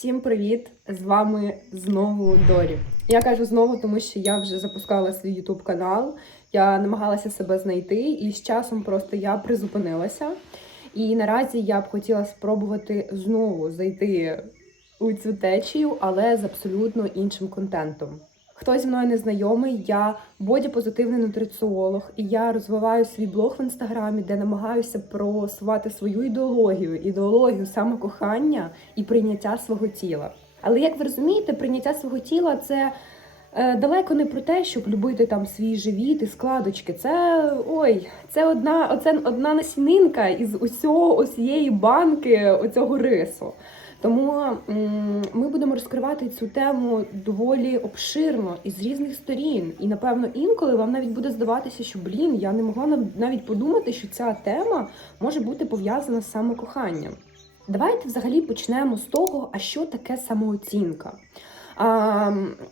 Всім привіт! З вами знову Дорі. Я кажу знову, тому що я вже запускала свій ютуб канал. Я намагалася себе знайти, і з часом просто я призупинилася. І наразі я б хотіла спробувати знову зайти у цю течію, але з абсолютно іншим контентом. Хто зі мною не знайомий, я бодіпозитивний нутриціолог, і я розвиваю свій блог в інстаграмі, де намагаюся просувати свою ідеологію, ідеологію самокохання і прийняття свого тіла. Але як ви розумієте, прийняття свого тіла це е, далеко не про те, щоб любити там свій живіт і складочки. Це ой, це одна, оце одна насінинка із усього усієї банки оцього рису. Тому ми будемо розкривати цю тему доволі обширно і з різних сторін. І напевно інколи вам навіть буде здаватися, що блін, я не могла нав- навіть подумати, що ця тема може бути пов'язана з самокоханням. Давайте взагалі почнемо з того, а що таке самооцінка.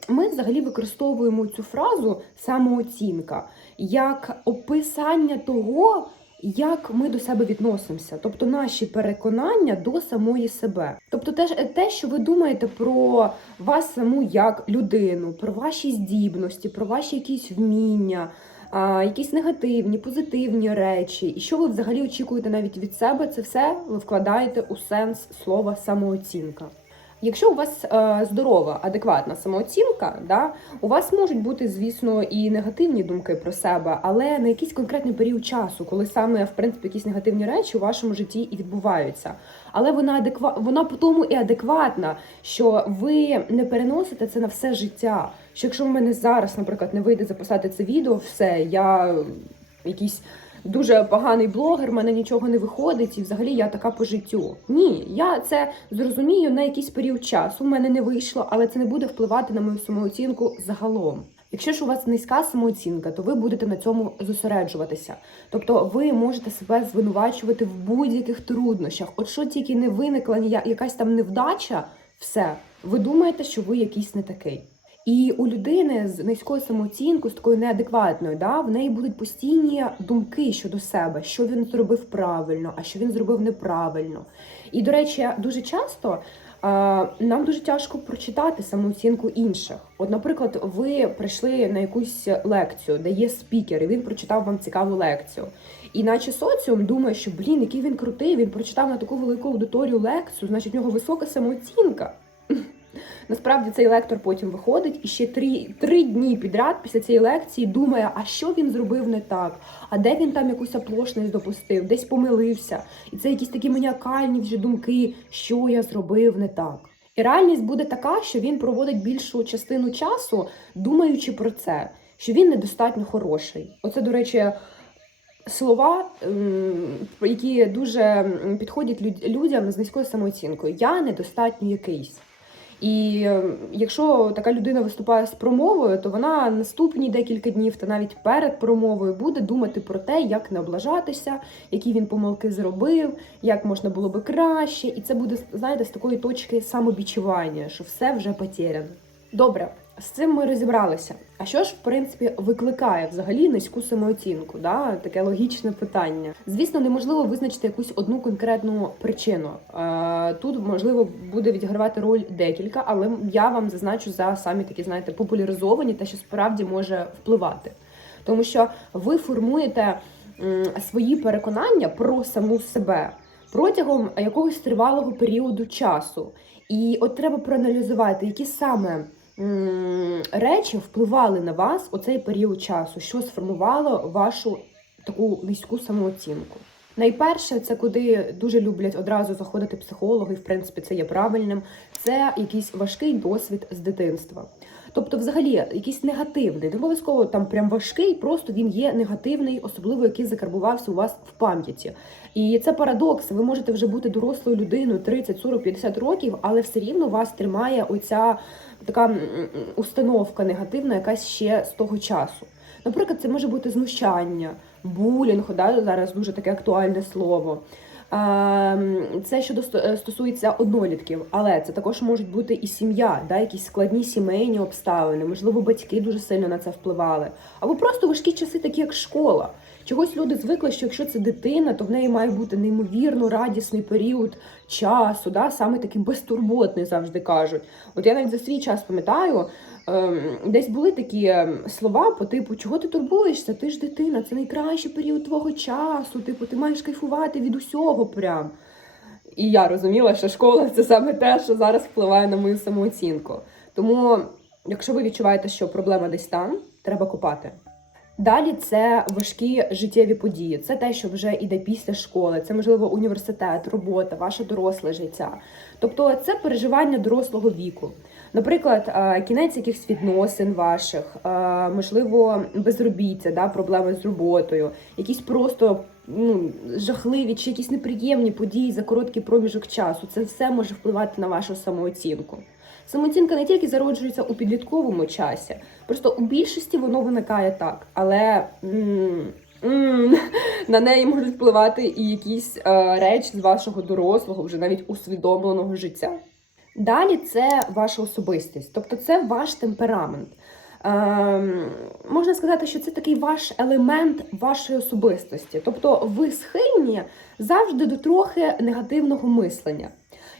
Ми взагалі використовуємо цю фразу самооцінка як описання того, як ми до себе відносимося, тобто наші переконання до самої себе. Тобто, те, ж- те, що ви думаєте про вас саму як людину, про ваші здібності, про ваші якісь вміння. А, якісь негативні, позитивні речі, і що ви взагалі очікуєте навіть від себе, це все ви вкладаєте у сенс слова самооцінка. Якщо у вас е, здорова, адекватна самооцінка, да, у вас можуть бути, звісно, і негативні думки про себе, але на якийсь конкретний період часу, коли саме в принципі якісь негативні речі у вашому житті і відбуваються. Але вона адеква... вона по тому і адекватна, що ви не переносите це на все життя. Що якщо в мене зараз, наприклад, не вийде записати це відео, все, я якийсь дуже поганий блогер, в мене нічого не виходить, і взагалі я така по життю. Ні, я це зрозумію на якийсь період часу. У мене не вийшло, але це не буде впливати на мою самооцінку загалом. Якщо ж у вас низька самооцінка, то ви будете на цьому зосереджуватися. Тобто ви можете себе звинувачувати в будь-яких труднощах. От що тільки не виникла нія- якась там невдача, все, ви думаєте, що ви якийсь не такий. І у людини з низькою самооцінкою, з такою неадекватною, да, в неї будуть постійні думки щодо себе, що він зробив правильно, а що він зробив неправильно. І, до речі, дуже часто а, нам дуже тяжко прочитати самооцінку інших. От, наприклад, ви прийшли на якусь лекцію, де є спікер, і він прочитав вам цікаву лекцію. І наче соціум думає, що блін, який він крутий, він прочитав на таку велику аудиторію лекцію, значить, в нього висока самооцінка. Насправді цей лектор потім виходить і ще три, три дні підряд після цієї лекції думає, а що він зробив не так, а де він там якусь оплошність допустив, десь помилився. І це якісь такі маніакальні вже думки, що я зробив не так. І реальність буде така, що він проводить більшу частину часу, думаючи про це, що він недостатньо хороший. Оце, до речі, слова, ем, які дуже підходять люд- людям з низькою самооцінкою. Я недостатньо якийсь. І е, якщо така людина виступає з промовою, то вона наступні декілька днів та навіть перед промовою буде думати про те, як не облажатися, які він помилки зробив, як можна було би краще. І це буде, знаєте, з такої точки самобічування, що все вже потеряно. Добре, з цим ми розібралися. А що ж, в принципі, викликає взагалі низьку самооцінку? Да? Таке логічне питання. Звісно, неможливо визначити якусь одну конкретну причину. Е, Тут можливо буде відігравати роль декілька, але я вам зазначу за самі такі, знаєте, популяризовані, те, що справді може впливати. Тому що ви формуєте свої переконання про саму себе протягом якогось тривалого періоду часу. І от треба проаналізувати, які саме речі впливали на вас у цей період часу, що сформувало вашу таку низьку самооцінку. Найперше, це куди дуже люблять одразу заходити психологи, і в принципі це є правильним. Це якийсь важкий досвід з дитинства. Тобто, взагалі, якийсь негативний, не обов'язково там прям важкий, просто він є негативний, особливо який закарбувався у вас в пам'яті. І це парадокс. Ви можете вже бути дорослою людиною 30, 40, 50 років, але все рівно вас тримає оця така установка негативна, якась ще з того часу. Наприклад, це може бути знущання, булінг, да, зараз дуже таке актуальне слово. Ем, Це що досто- е, стосується однолітків, але це також можуть бути і сім'я, да, якісь складні сімейні обставини. Можливо, батьки дуже сильно на це впливали. Або просто важкі часи, такі як школа. Чогось люди звикли, що якщо це дитина, то в неї має бути неймовірно радісний період часу, да? саме такий безтурботний завжди кажуть. От я навіть за свій час пам'ятаю, десь були такі ем, слова по типу, чого ти турбуєшся? Ти ж дитина, це найкращий період твого часу. Типу, ти маєш кайфувати від усього прям. І я розуміла, що школа це саме те, що зараз впливає на мою самооцінку. Тому, якщо ви відчуваєте, що проблема десь там, треба копати. Далі це важкі життєві події. Це те, що вже іде після школи, це можливо університет, робота, ваше доросле життя. Тобто це переживання дорослого віку. Наприклад, кінець якихось відносин ваших, можливо, безробіття, да, проблеми з роботою, якісь просто ну, жахливі чи якісь неприємні події за короткий проміжок часу. Це все може впливати на вашу самооцінку. Самооцінка не тільки зароджується у підлітковому часі, просто у більшості воно виникає так, але м, на неї можуть впливати і якісь е, речі з вашого дорослого, вже навіть усвідомленого життя. Далі це ваша особистість, тобто це ваш темперамент. Ем, можна сказати, що це такий ваш елемент вашої особистості. Тобто ви схильні завжди до трохи негативного мислення.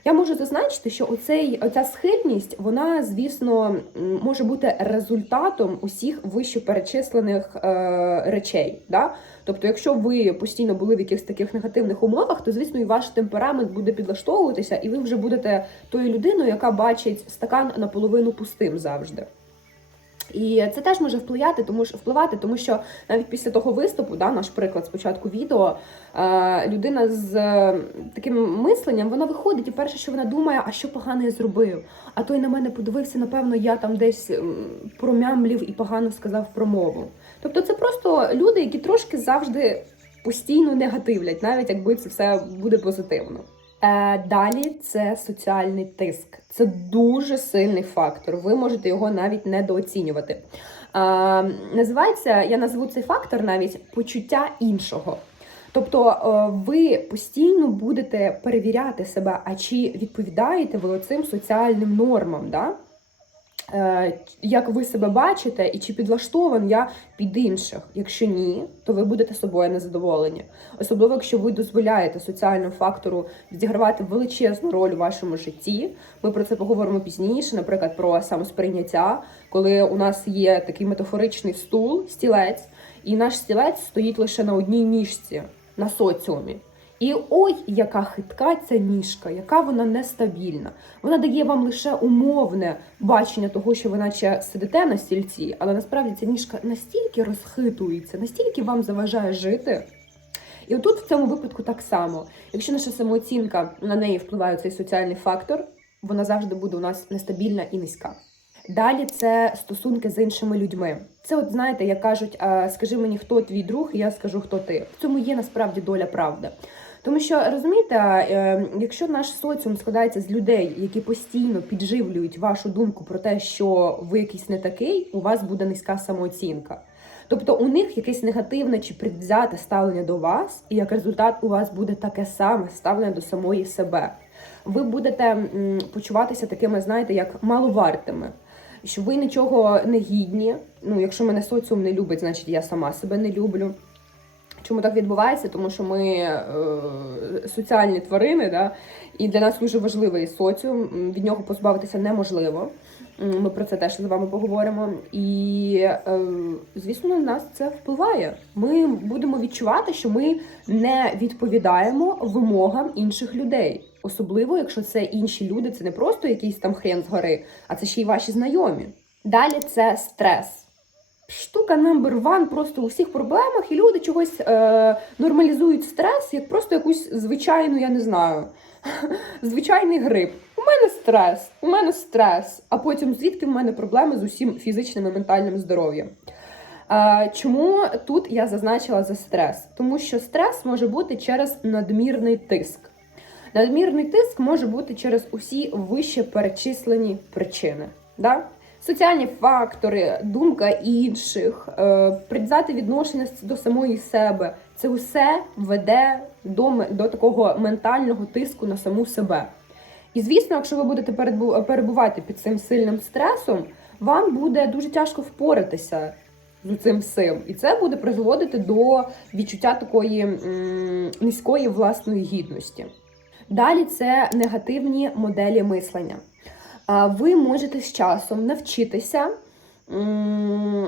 Я можу зазначити, що оцей, оця схильність, вона, звісно, може бути результатом усіх вищеперечислених е, речей. Да? Тобто, якщо ви постійно були в якихось таких негативних умовах, то звісно і ваш темперамент буде підлаштовуватися, і ви вже будете тою людиною, яка бачить стакан наполовину пустим завжди. І це теж може впливати, тому що впливати, тому що навіть після того виступу, да, наш приклад спочатку відео, е, людина з е, таким мисленням вона виходить, і перше, що вона думає, а що погано я зробив. А той на мене подивився, напевно, я там десь промямлів і погано сказав промову. Тобто, це просто люди, які трошки завжди постійно негативлять, навіть якби це все буде позитивно. Е, далі це соціальний тиск. Це дуже сильний фактор. Ви можете його навіть недооцінювати. Е, називається, я назву цей фактор навіть почуття іншого. Тобто е, ви постійно будете перевіряти себе, а чи відповідаєте ви цим соціальним нормам, да? Е, як ви себе бачите, і чи підлаштован я під інших. Якщо ні, то ви будете собою незадоволені. Особливо, якщо ви дозволяєте соціальному фактору відігравати величезну роль у вашому житті. Ми про це поговоримо пізніше, наприклад, про самосприйняття, коли у нас є такий метафоричний стул, стілець, і наш стілець стоїть лише на одній ніжці на соціумі. І ой, яка хитка ця ніжка, яка вона нестабільна. Вона дає вам лише умовне бачення того, що ви наче сидите на стільці, але насправді ця ніжка настільки розхитується, настільки вам заважає жити. І отут в цьому випадку так само. Якщо наша самооцінка на неї впливає цей соціальний фактор, вона завжди буде у нас нестабільна і низька. Далі це стосунки з іншими людьми. Це, от знаєте, як кажуть, скажи мені, хто твій друг, і я скажу, хто ти. В цьому є насправді доля правди. Тому що розумієте, е, якщо наш соціум складається з людей, які постійно підживлюють вашу думку про те, що ви якийсь не такий, у вас буде низька самооцінка. Тобто у них якесь негативне чи предвзяте ставлення до вас, і як результат у вас буде таке саме ставлення до самої себе. Ви будете почуватися такими, знаєте, як маловартими. Що ви нічого не гідні. Ну, якщо мене соціум не любить, значить я сама себе не люблю. Чому так відбувається? Тому що ми е, соціальні тварини, да? і для нас дуже важливий соціум. Від нього позбавитися неможливо. Ми про це теж з вами поговоримо. І, е, звісно, на нас це впливає. Ми будемо відчувати, що ми не відповідаємо вимогам інших людей. Особливо, якщо це інші люди, це не просто якийсь там хрен згори, а це ще й ваші знайомі. Далі це стрес штука номер ван просто у всіх проблемах, і люди чогось е, нормалізують стрес як просто якусь звичайну, я не знаю, звичайний грип. У мене стрес, у мене стрес. А потім звідки в мене проблеми з усім фізичним і ментальним здоров'ям. Е, чому тут я зазначила за стрес? Тому що стрес може бути через надмірний тиск. Надмірний тиск може бути через усі вище перечислені причини. Да? Соціальні фактори, думка інших, е, предвзяте відношення до самої себе це все веде до, до такого ментального тиску на саму себе. І звісно, якщо ви будете перебувати під цим сильним стресом, вам буде дуже тяжко впоратися з цим всім. І це буде призводити до відчуття такої м, низької власної гідності. Далі це негативні моделі мислення. Ви можете з часом навчитися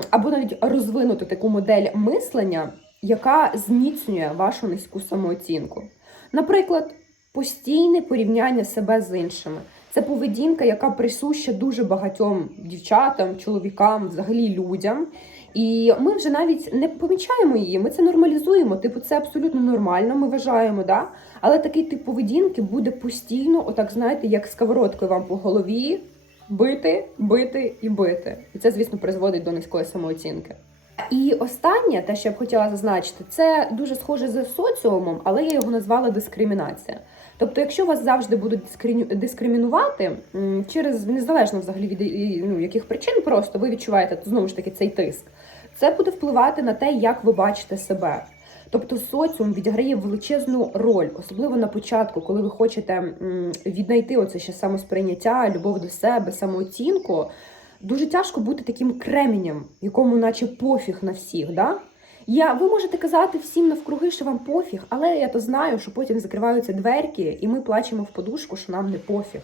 або навіть розвинути таку модель мислення, яка зміцнює вашу низьку самооцінку. Наприклад, постійне порівняння себе з іншими. Це поведінка, яка присуща дуже багатьом дівчатам, чоловікам, взагалі людям. І ми вже навіть не помічаємо її, ми це нормалізуємо. Типу, це абсолютно нормально, ми вважаємо, да? Але такий тип поведінки буде постійно, отак, знаєте, як сковородкою вам по голові бити, бити і бити. І це, звісно, призводить до низької самооцінки. І останнє, те, що я б хотіла зазначити, це дуже схоже з соціумом, але я його назвала дискримінація. Тобто, якщо вас завжди будуть дискримінувати через незалежно взагалі від ну, яких причин, просто ви відчуваєте знову ж таки цей тиск, це буде впливати на те, як ви бачите себе. Тобто соціум відіграє величезну роль, особливо на початку, коли ви хочете віднайти оце ще самосприйняття, любов до себе, самооцінку. Дуже тяжко бути таким кременем, якому наче пофіг на всіх. Да? Я, ви можете казати всім навкруги, що вам пофіг, але я то знаю, що потім закриваються дверки, і ми плачемо в подушку, що нам не пофіг.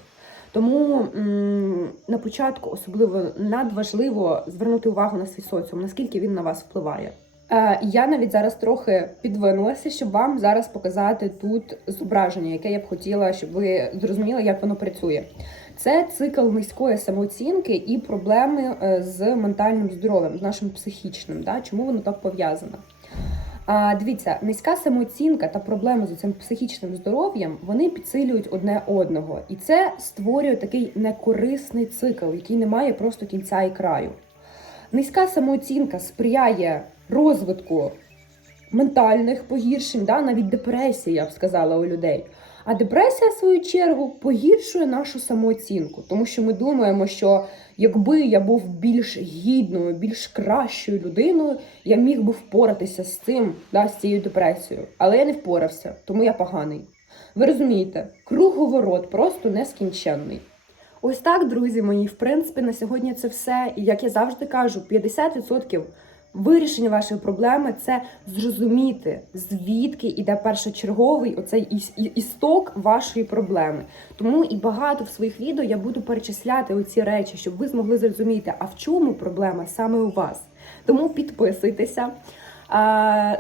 Тому м, на початку особливо надважливо звернути увагу на свій соціум, наскільки він на вас впливає. Е, я навіть зараз трохи підвинулася, щоб вам зараз показати тут зображення, яке я б хотіла, щоб ви зрозуміли, як воно працює. Це цикл низької самооцінки і проблеми е, з ментальним здоров'ям, з нашим психічним. Да? Чому воно так пов'язано? А, дивіться, низька самооцінка та проблеми з цим психічним здоров'ям вони підсилюють одне одного, і це створює такий некорисний цикл, який не має просто кінця і краю. Низька самооцінка сприяє розвитку ментальних погіршень, да, навіть депресії, я б сказала, у людей. А депресія, в свою чергу, погіршує нашу самооцінку, тому що ми думаємо, що якби я був більш гідною, більш кращою людиною, я міг би впоратися з цим, да, з цією депресією. Але я не впорався, тому я поганий. Ви розумієте, круговорот просто нескінченний. Ось так, друзі мої, в принципі, на сьогодні це все. І як я завжди кажу, 50% вирішення вашої проблеми це зрозуміти, звідки іде першочерговий оцей іс- істок вашої проблеми. Тому і багато в своїх відео я буду перечисляти оці речі, щоб ви змогли зрозуміти, а в чому проблема саме у вас. Тому підписуйтеся.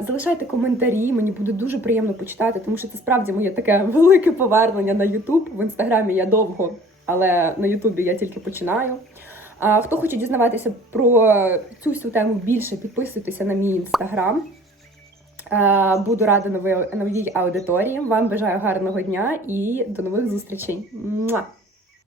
Залишайте коментарі, мені буде дуже приємно почитати, тому що це справді моє таке велике повернення на YouTube. В інстаграмі я довго, але на Ютубі я тільки починаю. Хто хоче дізнаватися про цю всю тему більше, підписуйтеся на мій інстаграм. Буду рада новій, аудиторії. Вам бажаю гарного дня і до нових зустрічей.